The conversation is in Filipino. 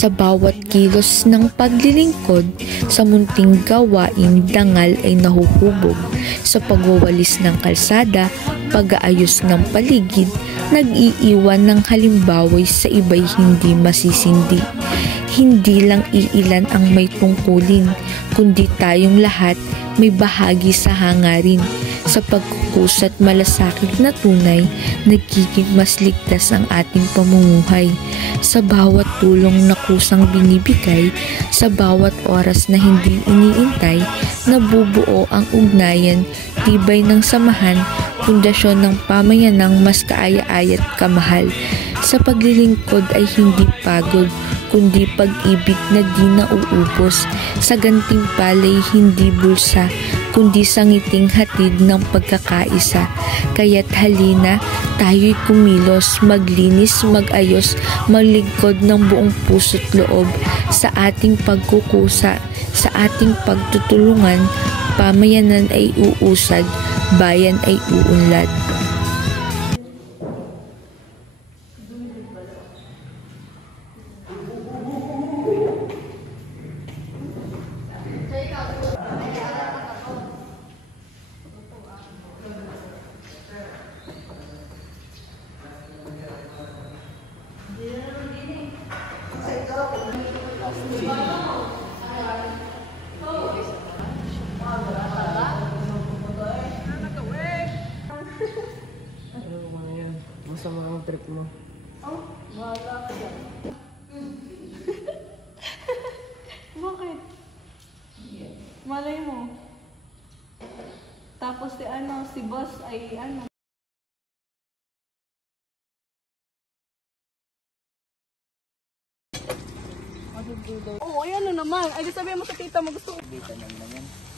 Sa bawat kilos ng paglilingkod, sa munting gawain dangal ay nahuhubog. Sa pagwawalis ng kalsada, pag-aayos ng paligid, nag-iiwan ng halimbaway sa iba'y hindi masisindi. Hindi lang iilan ang may tungkulin, kundi tayong lahat may bahagi sa hangarin. Sa pagkukusat malasakit na tunay, nagiging mas ligtas ang ating pamumuhay. Sa bawat tulong na kusang binibigay, sa bawat oras na hindi iniintay, nabubuo ang ugnayan, tibay ng samahan, pundasyon ng pamayanang mas kaaya-aya't kamahal. Sa paglilingkod ay hindi pagod, kundi pag-ibig na di nauubos. Sa gantimpala'y hindi bulsa, kundi sangiting hatid ng pagkakaisa. Kaya't halina, tayo'y kumilos, maglinis, magayos, maglingkod ng buong puso't loob. Sa ating pagkukusa, sa ating pagtutulungan, pamayanan ay uusad, bayan ay uunlad. Masama ang trip mo. Oh, bahala ka dyan. Bakit? Malay mo. Tapos si boss ay Oh, ay naman. Ay, sabihin mo sa tita mo gusto ko. Dito naman yan.